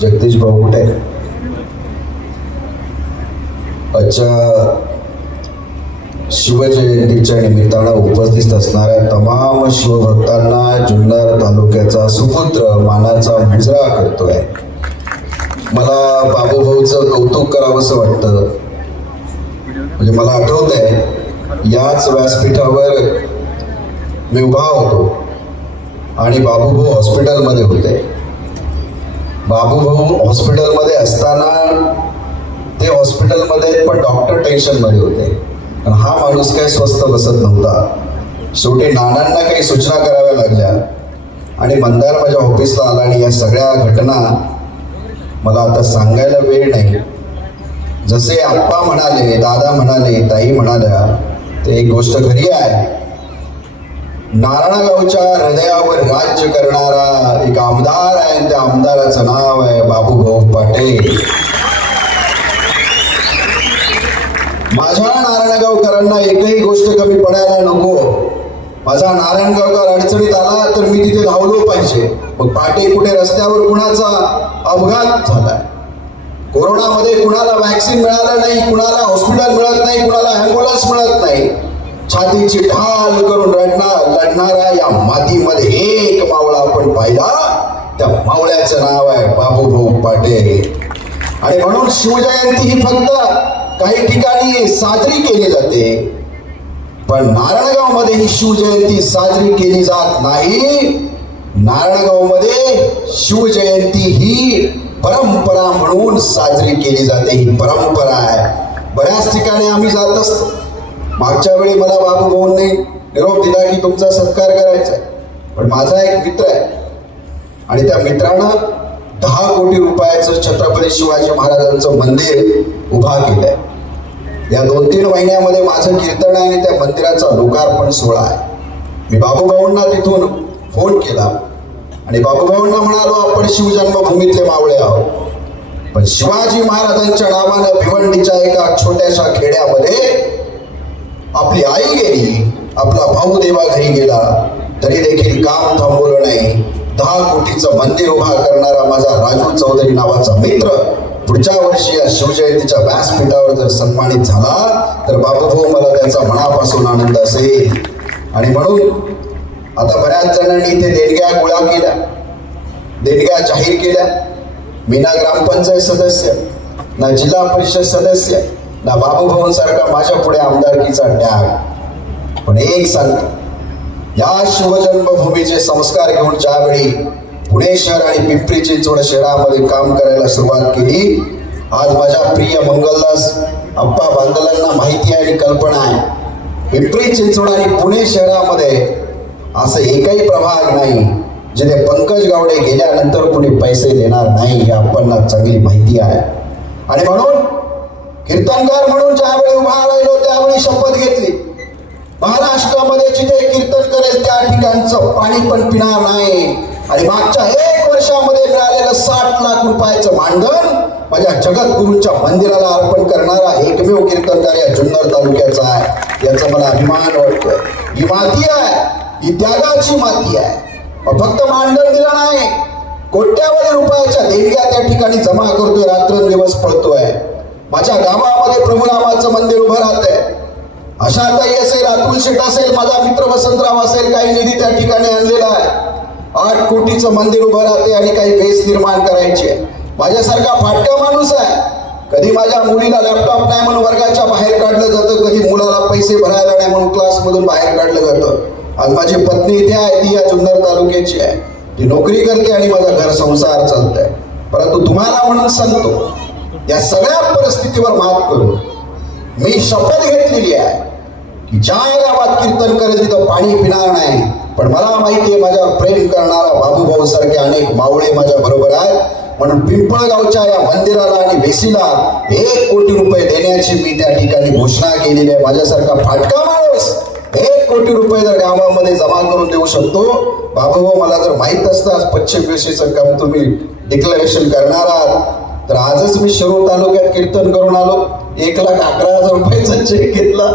जगदीश भाऊ कुठे अच्छा शिवजयंतीच्या निमित्तानं उपस्थित असणाऱ्या तमाम शिवभक्तांना जुन्नर तालुक्याचा सुपुत्र मानाचा मुजरा करतोय मला बाबू भाऊचं कौतुक करावंसं वाटतं म्हणजे मला आठवत आहे याच व्यासपीठावर मी उभा होतो आणि बाबू भाऊ हॉस्पिटलमध्ये होते बाबूभाऊ हॉस्पिटलमध्ये असताना ते हॉस्पिटलमध्ये पण डॉक्टर टेन्शनमध्ये होते पण हा माणूस काही स्वस्त बसत नव्हता शेवटी नानांना काही सूचना कराव्या लागल्या आणि मंदार माझ्या ऑफिसला आला आणि या सगळ्या घटना मला आता सांगायला वेळ नाही जसे आप्पा म्हणाले दादा म्हणाले ताई म्हणाल्या ते एक गोष्ट खरी आहे नारायणगावच्या हृदयावर राज्य करणारा एक आमदार आहे त्या आमदाराचं नाव आहे बाबूभाऊ पाटील माझ्या नारायणगावकरांना एकही गोष्ट कमी पडायला नको माझा नारायणगावकर अडचणीत आला तर मी तिथे धावलो पाहिजे मग पाटे कुठे रस्त्यावर कुणाचा अपघात झाला कोरोनामध्ये कुणाला व्हॅक्सिन मिळालं नाही कुणाला हॉस्पिटल मिळत नाही कुणाला अँब्युलन्स मिळत नाही छातीची ढाल करून रडणार टाकणारा या मातीमध्ये एक मावळा आपण पाहिला त्या मावळ्याचं नाव आहे बाबूभाऊ पाटील आणि म्हणून शिवजयंती ही फक्त काही ठिकाणी साजरी केली जाते पण नारायणगाव मध्ये ही शिवजयंती साजरी केली जात नाही नारायणगाव मध्ये शिवजयंती ही परंपरा म्हणून साजरी केली जाते ही परंपरा आहे बऱ्याच ठिकाणी आम्ही जात असतो मागच्या वेळी मला बाबू भाऊंनी निरोप दिला की तुमचा सत्कार करायचा पण माझा एक मित्र आहे आणि त्या मित्रानं दहा कोटी रुपयाचं छत्रपती शिवाजी महाराजांचं मंदिर उभा केलंय या दोन तीन महिन्यामध्ये माझं कीर्तन आहे आणि त्या मंदिराचा लोकार्पण सोहळा आहे मी बाबूभाऊंना तिथून फोन केला आणि बाबूभाऊंना म्हणालो आपण शिवजन्मभूमीतले मावळे आहोत पण शिवाजी महाराजांच्या नावानं भिवंडीच्या एका छोट्याशा खेड्यामध्ये आपली आई गेली आपला भाऊ देवा घरी गेला तरी देखील काम थांबवलं नाही दहा कोटीचं मंदिर उभा करणारा माझा राजू चौधरी नावाचा मित्र पुढच्या वर्षी या शिवजयंतीच्या व्यासपीठावर जर सन्मानित झाला तर भाऊ मला त्याचा मनापासून आनंद असेल आणि म्हणून आता बऱ्याच जणांनी इथे देणग्या गोळा केल्या देणग्या जाहीर केल्या मीना ग्रामपंचायत सदस्य ना जिल्हा परिषद सदस्य ना बाबू सारखा माझ्या पुढे आमदारकीचा डॅग पण एक सांग या शिवजन्मभूमीचे संस्कार घेऊन ज्यावेळी पुणे शहर आणि पिंपरी चिंचवड शहरामध्ये काम करायला सुरुवात केली आज माझ्या प्रिय मंगलदास अप्पा बांदलांना माहिती आहे आणि कल्पना आहे पिंपरी चिंचवड आणि पुणे शहरामध्ये असं एकही प्रभाग नाही जिथे पंकज गावडे गेल्यानंतर कुणी पैसे देणार नाही हे आपल्याला चांगली माहिती आहे आणि म्हणून कीर्तनकार म्हणून ज्यावेळी उभा राहिलो त्यावेळी शपथ घेतली महाराष्ट्रामध्ये जिथे कीर्तन करेल त्या ठिकाणचं पाणी पण पिणार नाही आणि मागच्या एक वर्षामध्ये मिळालेलं साठ लाख रुपयाचं मांडण माझ्या जगद्गुरूंच्या मंदिराला अर्पण करणारा एकमेव कीर्तनकार या जुन्नर तालुक्याचा आहे याचा मला अभिमान वाटतो ही माती आहे ही त्यागाची माती आहे फक्त मांडण दिलं नाही कोट्यावधी रुपयाच्या देणग्या त्या ठिकाणी जमा करतोय दिवस पळतोय माझ्या गावामध्ये प्रभू मंदिर उभं राहत आहे अशा काही असेल अतुल शेठ असेल माझा मित्र वसंतराव असेल काही निधी त्या ठिकाणी आणलेला आहे आठ कोटीचं मंदिर उभं राहते आणि काही बेस निर्माण करायची आहे माझ्यासारखा फाटका माणूस आहे कधी माझ्या मुलीला लॅपटॉप नाही म्हणून वर्गाच्या बाहेर काढलं जातं कधी मुलाला पैसे भरायला नाही म्हणून क्लासमधून बाहेर काढलं जातं आज माझी पत्नी इथे आहे ती या जुन्नर तालुक्याची आहे ती नोकरी करते आणि माझा घर संसार चालत आहे परंतु तुम्हाला म्हणून सांगतो या सगळ्या परिस्थितीवर मात करून मी शपथ घेतलेली आहे की ज्या गावात कीर्तन करेल तिथं पाणी पिणार नाही पण मला माहिती आहे माझ्यावर प्रेम करणारा भाऊ सारखे अनेक मावळे माझ्या बरोबर आहेत म्हणून पिंपळगावच्या या मंदिराला आणि वेसीला एक कोटी रुपये देण्याची मी त्या ठिकाणी घोषणा केलेली आहे माझ्यासारखा फाटका माणूस एक कोटी रुपये जर गावामध्ये जमा करून देऊ शकतो भाऊ मला जर माहीत असताच पश्चिम वेशीचं काम तुम्ही डिक्लरेशन करणार आहात तर आजच मी शरू तालुक्यात कीर्तन करून आलो एक लाख अकरा हजार रुपयाचा चेक घेतला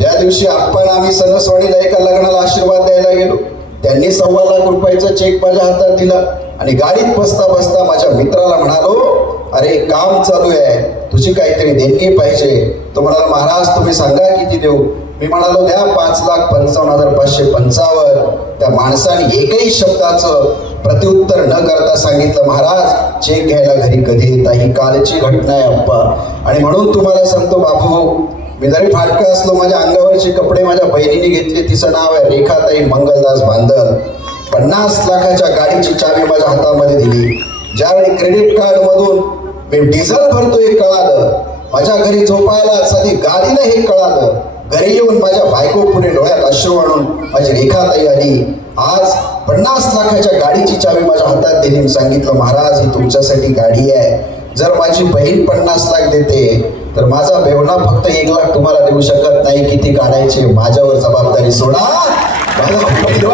त्या दिवशी आपण आम्ही सरस्वाणीला एका लग्नाला आशीर्वाद द्यायला गेलो त्यांनी सव्वा लाख रुपयाचा चेक माझ्या हातात दिला आणि गाडीत बसता बसता माझ्या मित्राला म्हणालो अरे काम चालू आहे तुझी काहीतरी देणगी पाहिजे तो म्हणाला महाराज तुम्ही सांगा किती देऊ मी म्हणालो द्या पाच लाख पंचावन्न हजार पाचशे पंचावन्न त्या माणसाने एकही शब्दाचं प्रत्युत्तर न करता सांगितलं महाराज चेक घ्यायला घरी कधी येता ही कालची घटना आहे अप्पा आणि म्हणून तुम्हाला सांगतो बापू मी जरी फाटकं असलो माझ्या अंगावरचे कपडे माझ्या बहिणीने घेतले तिचं नाव आहे रेखाताई मंगलदास बांधल पन्नास लाखाच्या गाडीची चावी माझ्या हातामध्ये दिली ज्यावेळी क्रेडिट कार्ड मधून मी डिझेल भरतो हे कळालं माझ्या घरी झोपायला साधी गाडीला हे कळालं घरी येऊन माझ्या बायको पुढे डोळ्यात अश्रू आणून माझी रेखाताई आली आज पन्नास लाखाच्या गाडीची चावी माझ्या हातात देणे सांगितलं महाराज ही तुमच्यासाठी गाडी आहे जर माझी बहीण पन्नास लाख देते तर माझा बेवना फक्त एक लाख तुम्हाला देऊ शकत नाही किती काढायचे माझ्यावर जबाबदारी सोडा माझा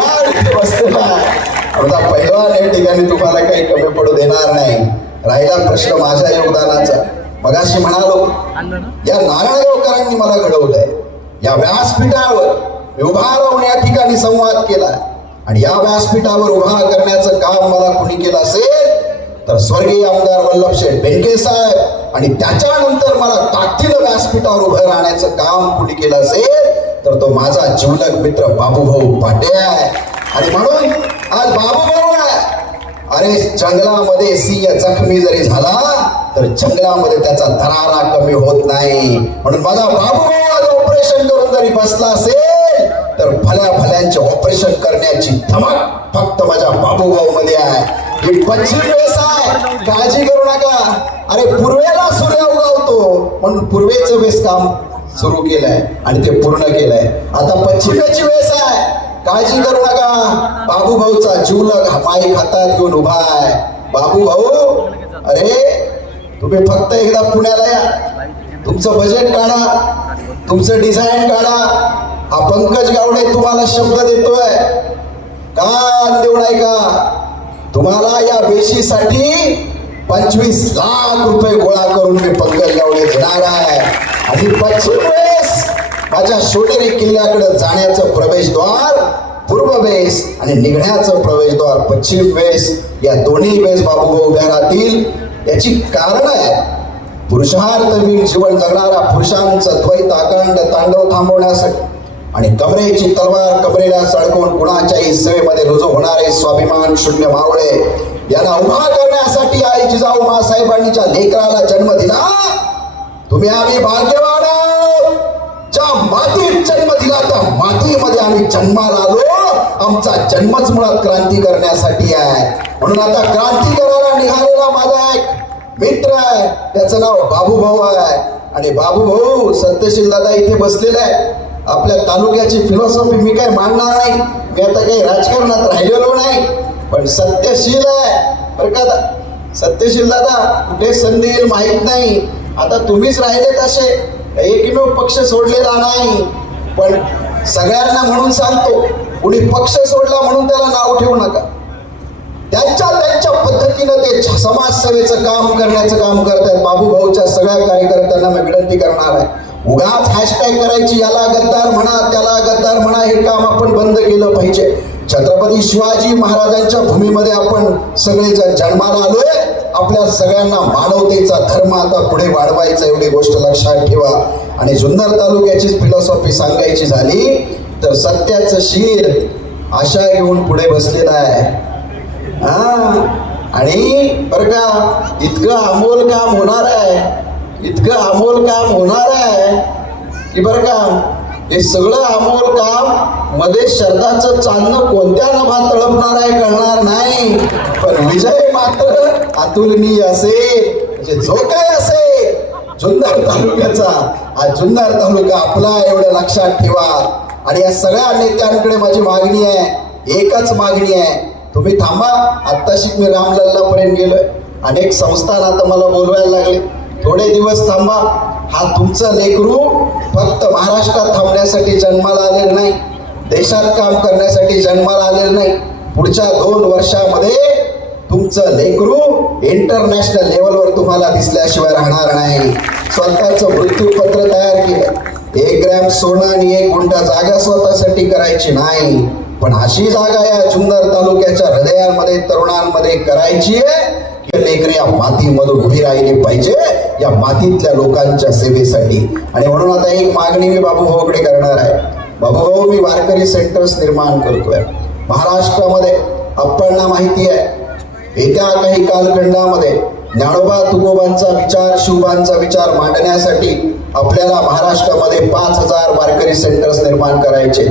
पहिला या ठिकाणी तुम्हाला काही कमी पडू देणार नाही राहिला प्रश्न माझ्या योगदानाचा अशी म्हणालो या लोकांनी मला घडवलंय या व्यासपीठावर उभा राहून या ठिकाणी संवाद केला आणि या व्यासपीठावर उभा करण्याचं काम मला कोणी केलं असेल तर स्वर्गीय आमदार वल्लभशेठ बेंके साहेब आणि त्याच्यानंतर मला ताकदीनं व्यासपीठावर उभं राहण्याचं काम कुणी केलं असेल तर तो माझा जीवलक मित्र बाबूभाऊ पाटे आहे आणि म्हणून आज बाबूभाऊ आहे अरे जंगलामध्ये सिंह जखमी जरी झाला तर जंगलामध्ये त्याचा धरारा कमी होत नाही म्हणून माझा बाबू ऑपरेशन करून जरी बसला असेल तर भल्या भल्यांचे ऑपरेशन करण्याची धमक फक्त माझ्या बाबूभाऊ मध्ये आहे ही पश्चिम आहे काळजी करू नका अरे पूर्वेला सूर्य उगवतो म्हणून पूर्वेचं वेस काम सुरू केलंय आणि ते पूर्ण केलंय आता पश्चिमेची वेस आहे काळजी करू नका बाबू भाऊचा जीवलग माई हातात घेऊन उभा आहे बाबू भाऊ अरे तुम्ही फक्त एकदा पुण्याला या तुमचं बजेट काढा तुमचं डिझाईन काढा हा पंकज गावडे तुम्हाला शब्द देतोय कान देऊ नाही का तुम्हाला या वेशीसाठी पंचवीस लाख रुपये गोळा करून मी पंकज गावडे देणार आहे आणि पंचवीस माझ्या सोनेरी किल्ल्याकडे जाण्याचं प्रवेशद्वार पूर्व वेस आणि निघण्याचं प्रवेशद्वार पश्चिम वेस या दोन्ही वेस बाबू उभ्या राहतील याची कारण आहे पुरुषार्थवीर जीवन जगणारा पुरुषांचं द्वैत अखंड तांडव थांबवण्यासाठी आणि कमरेची तलवार कमरेला सडकून कुणाच्याही सेवेमध्ये रुजू होणारे स्वाभिमान शून्य मावळे यांना उभा करण्यासाठी आई जिजाऊ मासाहेबांनीच्या लेकराला जन्म दिला तुम्ही आम्ही भाग्यवान ज्या मातीत जन्म दिला त्या मातीमध्ये आम्ही जन्माला आलो आमचा जन्मच मुळात क्रांती करण्यासाठी आहे म्हणून आता क्रांती करायला निघालेला माझा एक मित्र आहे त्याचं नाव बाबू भाऊ आहे आणि बाबू भाऊ सत्यशील दादा इथे बसलेला आहे आपल्या तालुक्याची फिलॉसॉफी मी काय मांडणार नाही मी आता काही राजकारणात राहिलेलो नाही पण सत्यशील आहे बरं का सत्यशील दादा कुठे संधी येईल माहीत नाही आता तुम्हीच राहिले तसे एकमेव पक्ष सोडलेला नाही पण सगळ्यांना म्हणून सांगतो कुणी पक्ष सोडला म्हणून त्याला नाव ठेवू नका त्यांच्या त्यांच्या पद्धतीनं ते समाजसेवेचं काम करण्याचं काम करत आहेत बाबू भाऊच्या सगळ्या कार्यकर्त्यांना मी विनंती करणार आहे उगाच हॅशटॅग करायची याला गद्दार म्हणा त्याला गद्दार म्हणा हे काम आपण बंद केलं पाहिजे छत्रपती शिवाजी महाराजांच्या भूमीमध्ये आपण सगळे जन्माला आलोय आपल्या सगळ्यांना मानवतेचा धर्म आता पुढे वाढवायचा एवढी गोष्ट लक्षात ठेवा आणि जुन्नर तालुक्याचीच फिलॉसॉफी सांगायची झाली तर सत्याचं शीर आशा घेऊन पुढे बसलेला आहे हा आणि बरं का इतकं अमोल काम होणार आहे इतकं अमोल काम होणार आहे की बरं का हे सगळं अमोल काम मध्ये शरदाचं चांदणं कोणत्या नभात तळपणार आहे कळणार नाही पण विजय मात्र अतुलनीय असेल म्हणजे जो काय असेल जुन्नर तालुक्याचा हा जुन्नर तालुका आपला एवढ्या लक्षात ठेवा आणि या सगळ्या नेत्यांकडे माझी मागणी आहे एकच मागणी आहे तुम्ही थांबा आत्ताशी मी रामलल्ला पर्यंत गेलोय अनेक संस्थान आता मला बोलवायला लागले थोडे दिवस थांबा हा तुमचा लेकरू फक्त महाराष्ट्रात थांबण्यासाठी जन्माला आलेलं नाही देशात काम करण्यासाठी जन्माला आलेलं नाही पुढच्या दोन वर्षामध्ये तुमचं लेकरू इंटरनॅशनल लेवलवर तुम्हाला दिसल्याशिवाय राहणार नाही स्वतःचं मृत्यूपत्र तयार केलं एक ग्रॅम सोना आणि एक गुंडा जागा स्वतःसाठी करायची नाही पण अशी जागा या जुन्नर तालुक्याच्या हृदयांमध्ये तरुणांमध्ये करायची लेकर या मातीमधून उभी राहिली पाहिजे या मातीतल्या लोकांच्या सेवेसाठी आणि म्हणून आता एक मागणी मी बाबू भाऊकडे करणार आहे बाबू भाऊ मी वारकरी सेंटर्स निर्माण करतोय महाराष्ट्रामध्ये आपणना माहिती आहे येत्या काही कालखंडामध्ये ज्ञानोबा तुकोबांचा विचार शिवबांचा विचार मांडण्यासाठी आपल्याला महाराष्ट्रामध्ये पाच हजार वारकरी सेंटर्स निर्माण करायचे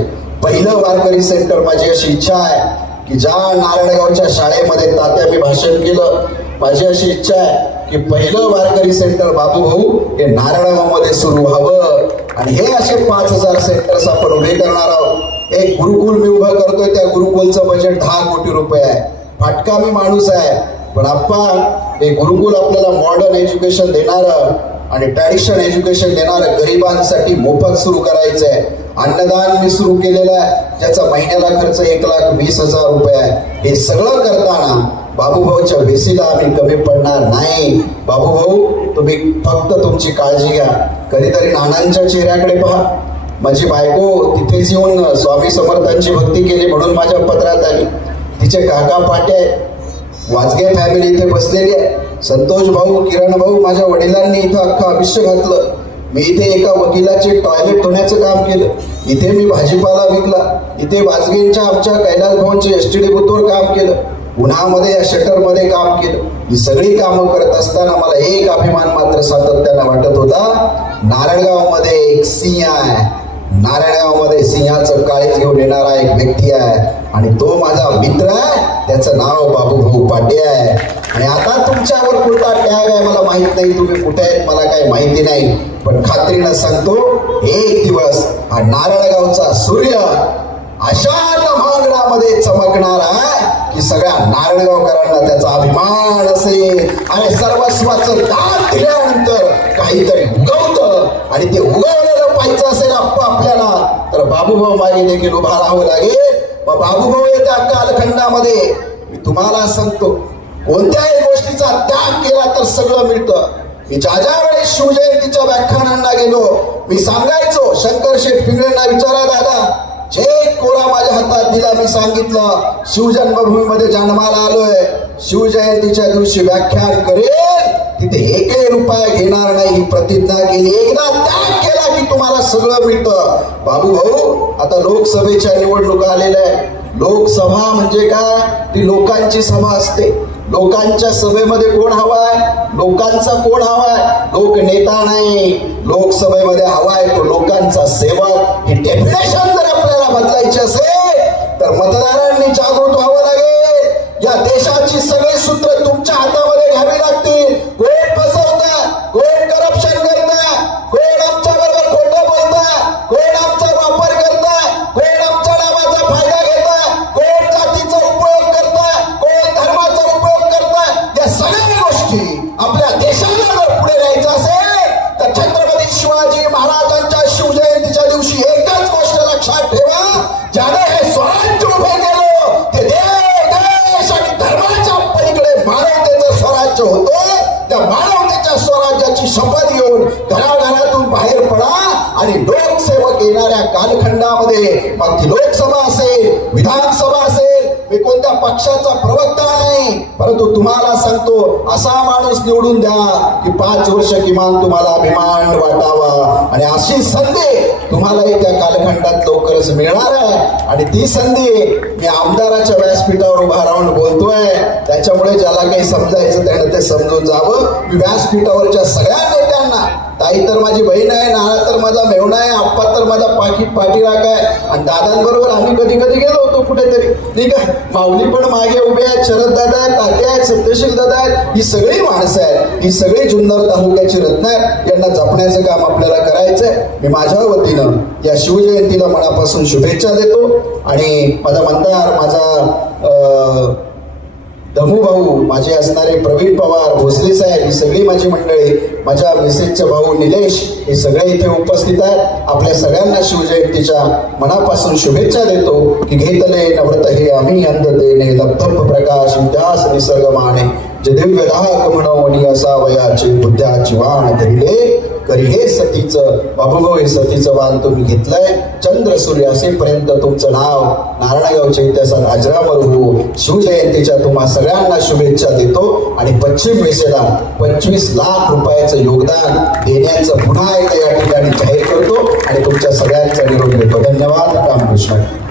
पहिलं वारकरी सेंटर माझी अशी इच्छा आहे की ज्या नारायणगावच्या शाळेमध्ये तात्या मी भाषण केलं माझी अशी इच्छा आहे की पहिलं वारकरी सेंटर बाबू भाऊ हे नारायणगावमध्ये सुरू व्हावं आणि हे असे पाच हजार सेंटर्स आपण उभे करणार आहोत एक गुरुकुल मी उभं करतोय त्या गुरुकुलचं बजेट दहा कोटी रुपये आहे फाटका मी माणूस आहे पण आपण हे गुरुकुल आपल्याला मॉडर्न एज्युकेशन देणारं आणि ट्रॅडिशनल एज्युकेशन देणार गरिबांसाठी मोफत सुरू करायचं आहे अन्नदान मी सुरू केलेलं आहे ज्याचा महिन्याला खर्च एक लाख वीस हजार रुपये आहे हे सगळं करताना बाबूभाऊच्या वेसीला आम्ही कमी पडणार नाही बाबूभाऊ तुम्ही फक्त तुमची काळजी घ्या कधीतरी नानांच्या चेहऱ्याकडे पहा माझी बायको तिथेच येऊन स्वामी समर्थांची भक्ती केली म्हणून माझ्या पत्रात आली तिचे काका पाट्या वाजगे फॅमिली इथे बसलेली आहे संतोष भाऊ किरण भाऊ माझ्या वडिलांनी इथं अख्खं आयुष्य घातलं मी इथे एका वकिलाचे टॉयलेट धुण्याचं काम केलं इथे मी भाजीपाला विकला इथे वाजगेंच्या आमच्या कैलास भवनच्या एस टी डी बुथवर काम केलं उन्हामध्ये या शटरमध्ये काम केलं मी सगळी कामं करत असताना मला एक अभिमान मात्र सातत्यानं वाटत होता नारळगावमध्ये एक सिंह आहे नारायणगावमध्ये सिंहाचं काळीज घेऊन येणारा एक व्यक्ती आहे आणि तो माझा मित्र आहे त्याचं नाव बाबूभाऊ पाटे आहे आणि आता तुमच्यावर कुठला टॅग आहे मला माहित नाही तुम्ही कुठे आहेत मला काही माहिती नाही पण खात्रीनं सांगतो एक दिवस हा नारळगावचा सूर्य अशा महागडामध्ये चमकणार आहे की सगळ्या नारळगावकरांना त्याचा अभिमान असेल आणि सर्वस्वाचं दान दिल्यानंतर काहीतरी उगवतं आणि ते उगवलेलं पाहिजे असेल आप आपल्याला तर बाबूभाऊ मागे देखील उभा राहावं लागेल मग बाबूभाऊ येत्या कालखंडामध्ये मी तुम्हाला सांगतो कोणत्याही गोष्टीचा त्याग केला तर सगळं मिळतं मी ज्या ज्या वेळेस शिवजयंतीच्या व्याख्यानांना गेलो मी सांगायचो शंकर शेठ पिंगळेंना विचारा दादा एक कोरा माझ्या हातात दिला मी सांगितलं शिवजन्मभूमीमध्ये जन्माला आलोय शिवजयंतीच्या दिवशी व्याख्यान करेल तिथे एकही रुपया घेणार नाही ही प्रतिज्ञा केली एकदा त्याग केला की तुम्हाला सगळं मिळतं बाबू भाऊ आता लोकसभेच्या निवडणूक आलेल्या आहेत लोकसभा म्हणजे काय ती लोकांची सभा असते लोकांच्या सभेमध्ये कोण हवाय लोकांचा कोण हवाय लोक नेता नाही लोकसभेमध्ये हवाय तो लोकांचा सेवक हे डेफिनेशन बदलायची असेल तर मतदारांनी जागृत व्हावं लागेल या देशाची सगळी सूत्र तुमच्या हातामध्ये घ्यावी लागतील कोण फसवता कोण करप्शन करता कोण आमच्या बरोबर खोटं बोलता कोण आमचा वापर करता कोण आमच्या नावाचा फायदा घेता कोण जातीचा उपयोग करता कोण धर्माचा उपयोग करता या सगळ्या गोष्टी आपल्या देशाला जर पुढे जायचं असेल तर छत्रपती शिवाजी महाराजांच्या शिवजयंतीच्या दिवशी एकच गोष्ट लक्षात ठेव मानवतेच्या स्वराज्याची शपथ घेऊन घराघरातून बाहेर पडा आणि लोकसेवक येणाऱ्या कालखंडामध्ये मग ती लोकसभा असेल विधानसभा असेल मी कोणत्या पक्षाचा प्रवक्ता आहे नाही परंतु तुम्हाला सांगतो असा माणूस निवडून द्या की पाच वर्ष किमान तुम्हाला अभिमान वाटावा आणि अशी संधी तुम्हाला त्या कालखंडात लवकरच मिळणार आहे आणि ती संधी मी आमदाराच्या व्यासपीठावर उभा राहून बोलतोय त्याच्यामुळे ज्याला काही समजायचं त्यानं ते समजून जावं मी व्यासपीठावरच्या सगळ्या नेत्यांना ताई तर माझी बहीण आहे नाना तर माझा मेवणा आहे आप्पा तर माझा पाठी राख आहे आणि दादांबरोबर आम्ही कधी कधी गेलो होतो कुठेतरी ठीक आहे माऊली पण मागे उभे आहेत शरद आहेत तात्या आहेत सत्यशील आहेत ही सगळी माणसं आहेत ही सगळी जुन्नर तालुक्याची रत्न आहेत यांना जपण्याचं काम आपल्याला करायचंय मी माझ्या वतीनं या शिवजयंतीला मनापासून शुभेच्छा देतो आणि माझा मंदार माझा दमू भाऊ माझे असणारे प्रवीण पवार भोसले साहेब ही सगळी माझी मंडळी माझ्या मिसेसचे भाऊ निलेश हे सगळे इथे उपस्थित आहेत आपल्या सगळ्यांना शिवजयंतीच्या मनापासून शुभेच्छा देतो की घेतले नव्रत हे आम्ही अंधते प्रकार निसर्ग माने जे दिव्य दाहक म्हणवणी असा वयाचे बुद्ध्याची वाण धरिले करी हे सतीच अभुभव हे सतीचं वाण तुम्ही घेतलंय चंद्र सूर्य असे पर्यंत तुमचं नाव नारायणगाव इतिहासात राजरावर हो शिवजयंतीच्या तुम्हा सगळ्यांना शुभेच्छा देतो आणि पश्चिम वेसेला पंचवीस लाख रुपयाचं योगदान देण्याचं पुन्हा एकदा या ठिकाणी जाहीर करतो आणि तुमच्या सगळ्यांचा निरोप घेतो धन्यवाद रामकृष्ण